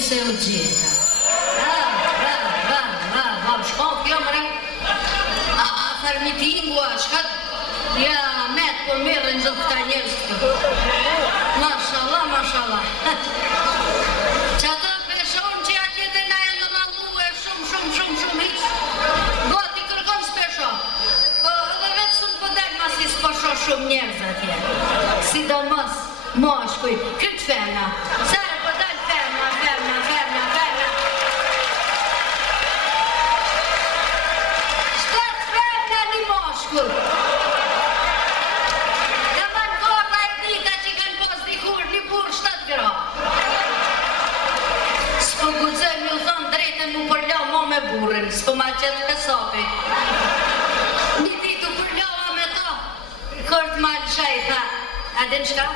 se u gjeta. Shkot kjo mëre. Farmitingu, shkat. Ja, met po mirë në zëtë këta njerës. Mashallah. Që ata peshon që atje të na e në malu e shumë hiq. Goti kërkon s'pesho. Po edhe vetë së në pëdel mas i s'posho shumë njerës atje. Sidomos, moshkuj, këtë ferna. Sare pëdel ferna. Shtet ferna një moshkuj. Burën, s'po ma qëtë kësopi. Një ditu kur lova me to, kort ma lësha i tha, a din shka?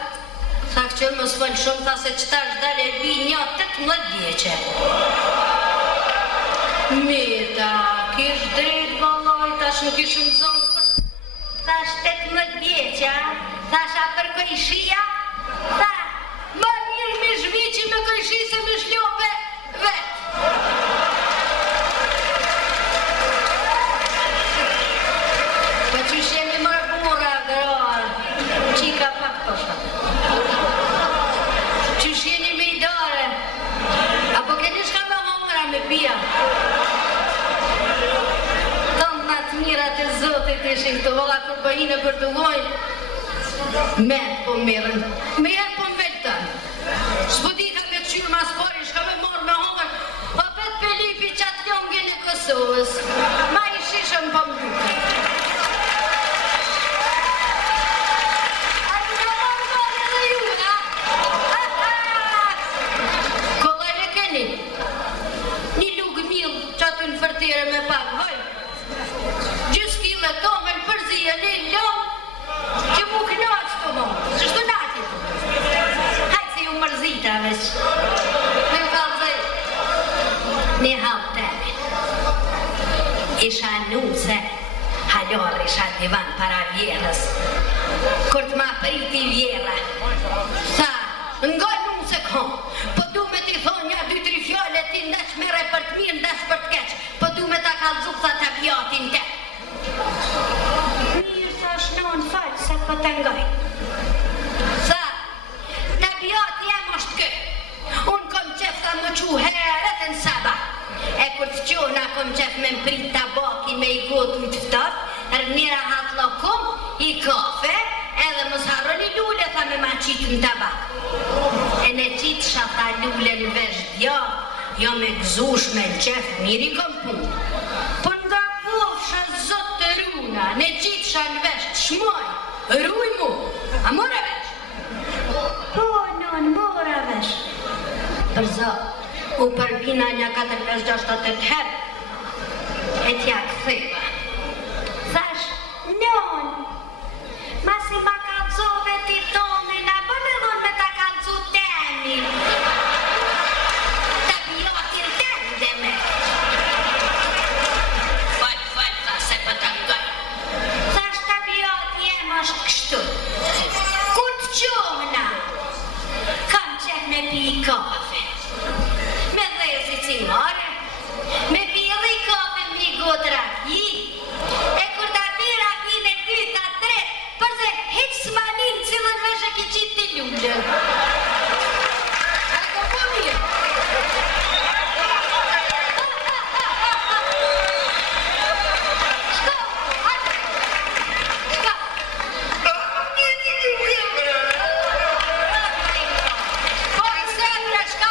Tha që më s'fol shumë, tha se qëta është dalë e bi një 18 vjeqe. Mita, kish drejt valoj, tash nuk ishë në zonë kështë. Thash 18 vjeqe, thash a për kojshia? Tha, më mirë me zhvici me kojshi se me shljope vetë. Ishin të vola kur bëjine për të lojnë. Merë po mirën, merë po më vetën. S'po dita me të qyrë mas pori, shka me morë me homër, pa petë Filipi qatë ljongin e Kosovës. Ma i shishëm po më duke. A i në morë morë edhe ju, ha? Kollaj e keni? Një lugë milë qatë në fërtire me pak, vaj. Gjusfile tomën përzi e një lëmë që mu knaqë të më. Që shtu nati? Hajtë se ju mërzita veç. Me më kalëzaj. Një halë teme. Isha nuse, halor isha divan para vjerës. Kur të ma priti vjera. Tha, ngoj nuse kom. Po du me t'i thonë një 2-3 fjole ti ndesh mere për të mirë, ndesh për të keq. Po du me ta kalëzuk tha të vjatin te. Mirë sa shnon falë se po të ngoj. Tha, në bjati jem është kë. Unë kom qef tha më qu herët në saba. E kur të qona kom qef me mprit tabaki me i gotu të ftop, rënira hatë lokum, i kafe, edhe më s'harro një lule tha me ma qitë në tabak. E në qitë sha tha lule në vesh dja, jo me gzush me në qef miri kom punë. Po nga pofsha zotë të runa, në qitë sha në vesh të shmoj, ruj mu, a mora vesh? Po, non, mora vesh. Për zotë, u përbina një 4-5-6-8 herë, e tja këthiva. Thash, non, ma si ma kalzove ti tonë, na bënë dhon me ta kalzu temi. Ta bjotin temi dhe me. Fal, tha se për të ngoj. Thash, ta bjoti jem është kështu. Kur të qohna, kam qef me pi i kafe. Me dhezi cimare, me pi edhe i kafe me i gotë rafi. E kur ta pi rafi në 2-3, përse heq s'manin cilën veshë ki qitë të ljullën. A ko po mirë? Shko, hajde. Shko. Po, sëndra, shko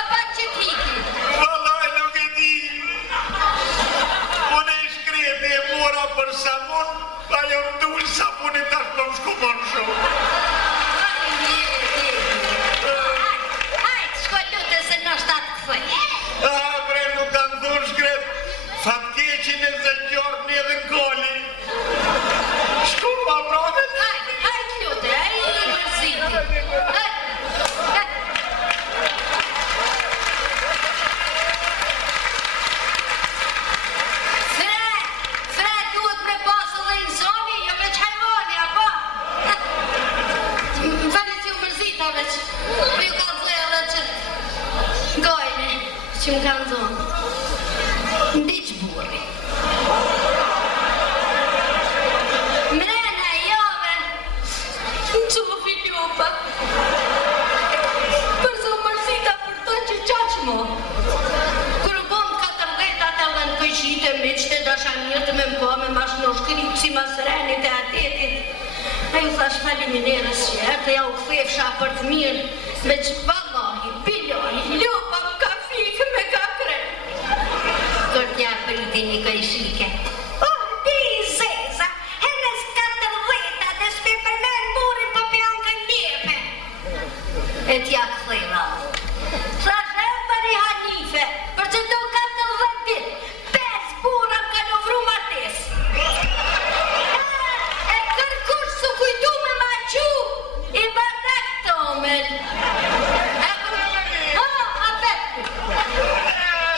që më kanë zonë. Ndiq burri. Mrena jove, në qufi ljupa. Përso mërsita për të që qaq mo. Kërë bon 14 atë edhe në këjshite me qëte dashamirët me më po me mash në shkryp si mas renit e atetit. A ju thash faliminere shjerë, ja u këthefsha për të mirë me që vallahi, billahi, ljupa më ka fikë me ka kre. Kër t'ja priti një këjshike. Di zeza, henës 14 dhe s'pe përmen burin për pjanë kën njepe. E t'ja këthejra. Thash e për i Hanife, për që do 14 dit, 5 bura më kanë ofru martes. E kërkush su kujtu me ma qu, i batak tomel.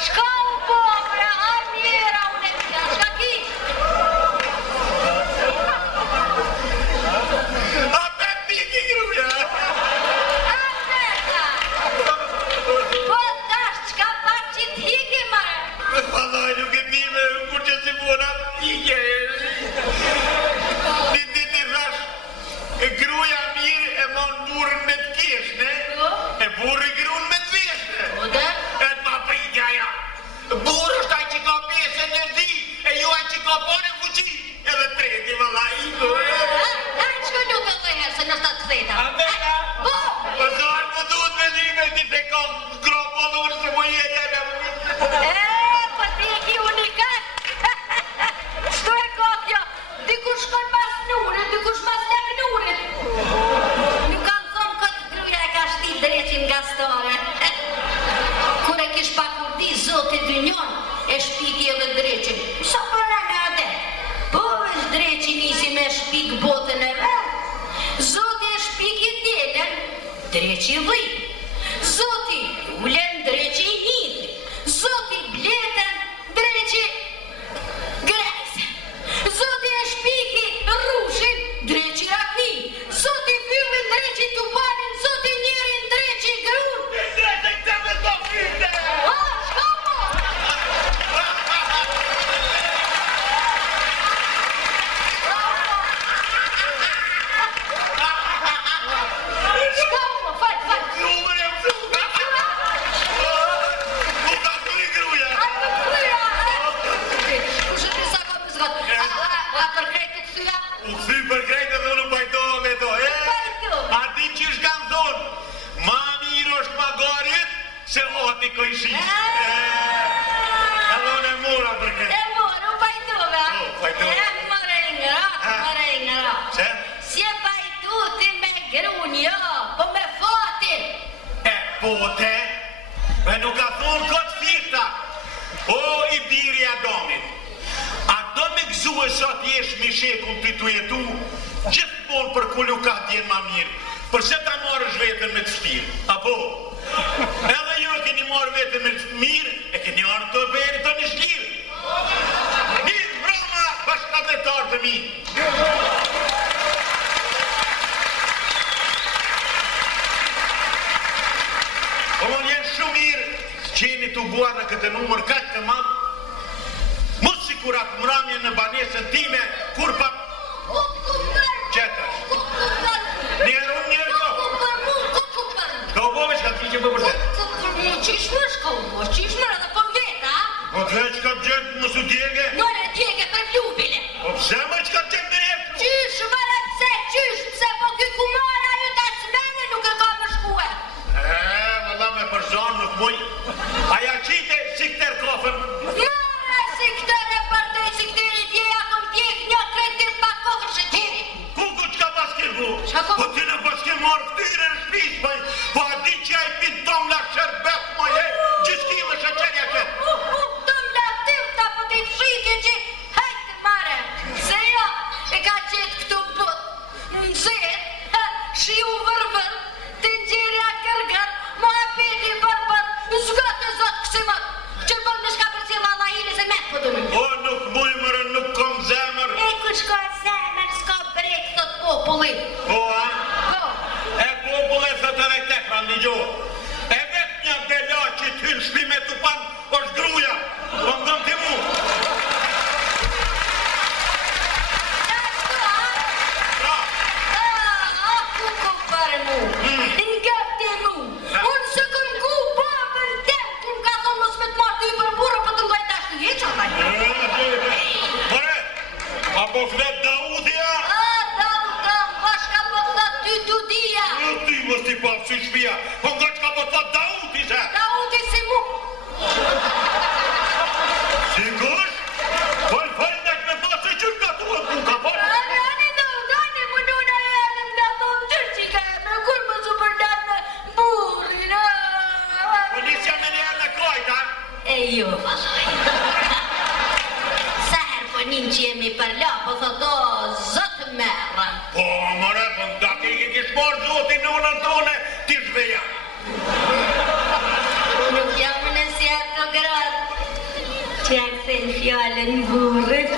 Shka u pobre, a mjera unë e tja, shka kish? A të piki gruja! A teta! Po dash, qka pak që t'hiki mare? Vallaj nuk e bime, kur që si bona pike. Ti thash, e gruja mirë e mon burën me t'kesh, ne? E burë i gruën me t'veshne. O dhe? E t'ma pritja ja. Burë është aj që ka pesë energi, e ju aj që ka pare fuqi. Edhe treti, vallaj. Daj qka nuk e leher se nështë atë theta. A beka? Po! Pësar më duhet me zime, ti te kam gropollurë se më jere. Po ti e ki unikat. Shtu e kokjo, dikush shkon mas nurit, dikush mas lek nurit. Nuk kanë thonë këtë gruja e ka shti dreqin nga store. Kur e kish pakurdi zotit dynjon, e shpiki edhe dreqin. Sa përra në ade? Po është dreqin nisi me shpik botën e vetë. Zoti e shpiki djelen, dreqi dhij. Zoti ulen, dreqi hidhi. Zoti bletën, dreqi grejse. Zoti e shpiki rrushin, dreqi rakni. Zoti fyllin, dreqi tupanin, zoti njerin, dreqi grun. Drejtë këtë me të fyte! Shka po? Shka po? Fal. Numër e mësuka! Nuk ka këri gruja! A të këthyja? Kushe të sa ka pëzgat? A përkrejt të këthyja? U këthy për krejtë dhe unë pajtoha me to, Pajto. A ti që shkam thonë, ma mirë është pagarit se oti këjshi. Edhe unë e mora për E krejtë. moru pajtove, a? Pajtove. E more ingra. Se? Si e pajtu ti me grun, jo, po me fatin. Po te, e nuk ka thonë këtë firta. O, i biri Adamit, a do me gëzu e sot jesh mi shekun të të jetu, gjithmonë për kullu ka t'jenë ma mirë, përse ta marrësh vetën me të shtirë, apo? Edhe jo keni marrë vetën me të mirë, e keni arë të beri të një shtirë. Mirë, broma, bashkëtetarë të mi. Po më jenë shumë mirë, qeni të buar në këtë numër kaqë të madhë, mos si kur atë mramje në banesën time, kur pa qetash. Njerë unë njerë ko. Ka u bove që ka të që më përse. Qishmër edhe për veta, a? Po të që ka të gjëtë më su tjege? Njore tjege për ljubile. Po pëse më që ka të gjëtë në jepë? Qishmër e pse, po ky kumara ju të smene nuk e ka më shkue. Vëlla me përzonë nuk muj. Aja qite si këtër kofën. Mare si këtër e përdoj, si këtër i tjeja këm tjek një kretir pa kokër shë qiri. Ku që ka pas kirku? Qa ko? Po ti në pas ke marrë ftyre në shpish, po a di që a i pintom la shërbet moj e, gjithki me shëqerja këtë. Tëm la tim ta po t'i fshike që hajtë mare. Se jo, jo, vallaj. Sa herë po nin që jemi për la, po thot o, zotë merën. Po, mëre, po nga ke kish morë zotin nonën tone, ti shveja. Nuk jam në si ato gratë, që janë thënë fjallën burrit.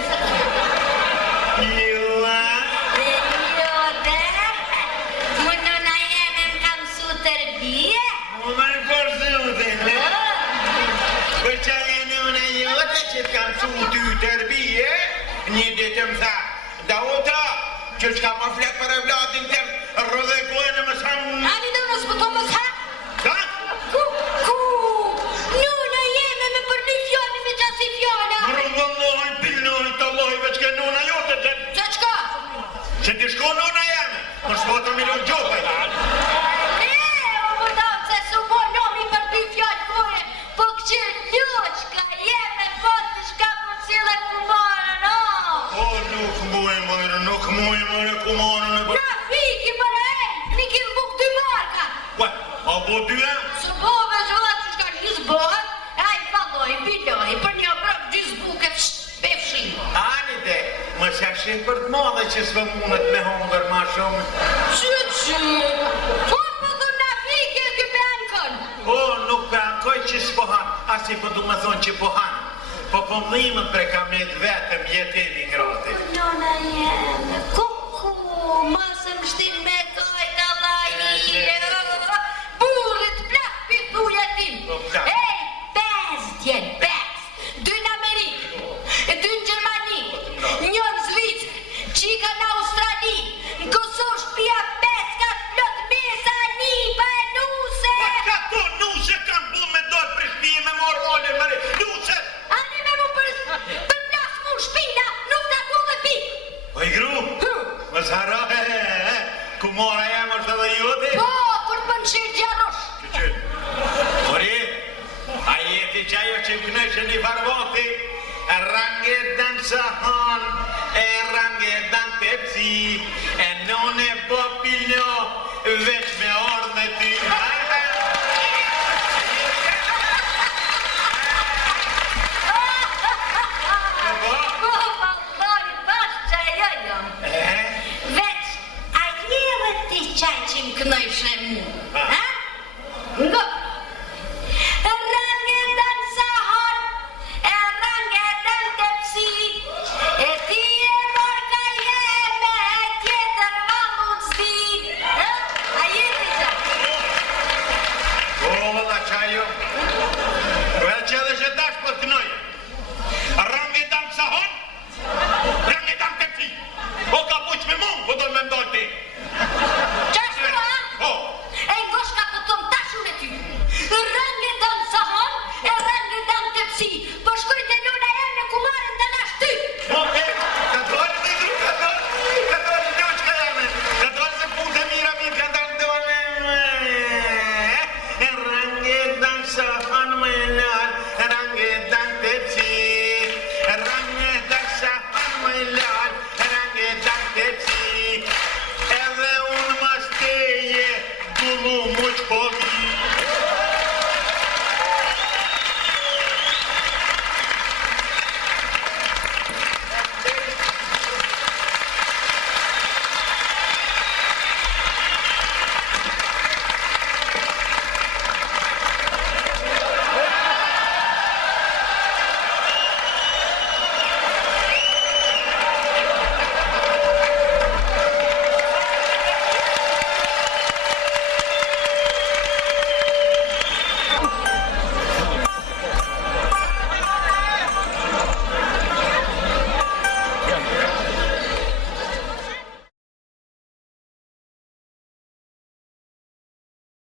Një ditë më tha, Dauta, që shka më flet për e vladin tëm, rrëdhekojnë më samë... Ani do nësë pëto më tha? Ka? Ku? Nuna jeme me për një fjallë me qasi fjalla. Më rrëdhëllohën, pilnohën të lojve që ke nuna jote të... Që qka? Që ti shko nuna jeme, më shpota milion gjopaj. O më dam se su po nomi për një fjallë kore, po këqir njoqka jeme për të shka për cile më marë, no? O, nuk muj mëre ku marën e për... Na fiki për e, një kim buk 2 marka. Ua, a bo 2 e? Së bove zhëllat që shka një zbohet, a i falloj, biloj, për një brok 2 zbuke pefshim. Anite, më shashin për të madhe që s've mundet me hongër ma shumë. Që? Po thë na fiki e këpe ankon. O, nuk për ankoj që s'pohan, asi po du më thonë që pohan. Po po mdhimën pre kamet vetëm jetemi ngrati. Nona jeme, kuku, masëm shtin me tojt Allah burrit plak pitu jetim. Ej, 5 djen, 5. 2 në Amerikë, 2 në Gjermani, 1 në Zvicër, qika në Australi, në Kosovë shpia 5 ka plot mesa një pa nuse. Pa ka to nuse kam bu me dojtë për shpije me morë olle mëre, nuse! Ani me mu për plas mu shpina, nuk të ku dhe pi. O i gru, më zara, ku mora jam është edhe jote? Po, kur për në shirë gjarosh. Që? Ori, a jeti që ajo që më knëshë një farvoti, range dan sahan, range dan tepsi, non e po pilno, veç me orë me ty. Po, vallori, bashkë që ajo jam. Veç, a jeve ti qaj që më knojshë mu, ha? Ngo, range dan sahon, range dan tepsi, e ti e morka jeme, tjetër valun zdi, ha? A jeti qaj? O, vëlla qajo, veç edhe që dash për knoj, range dan sahon, range dan tepsi, o ka puq me mund, po do me mdojt ti. Qashtu, ha? O, E ngoshka të tonë tashun e ty. Rënë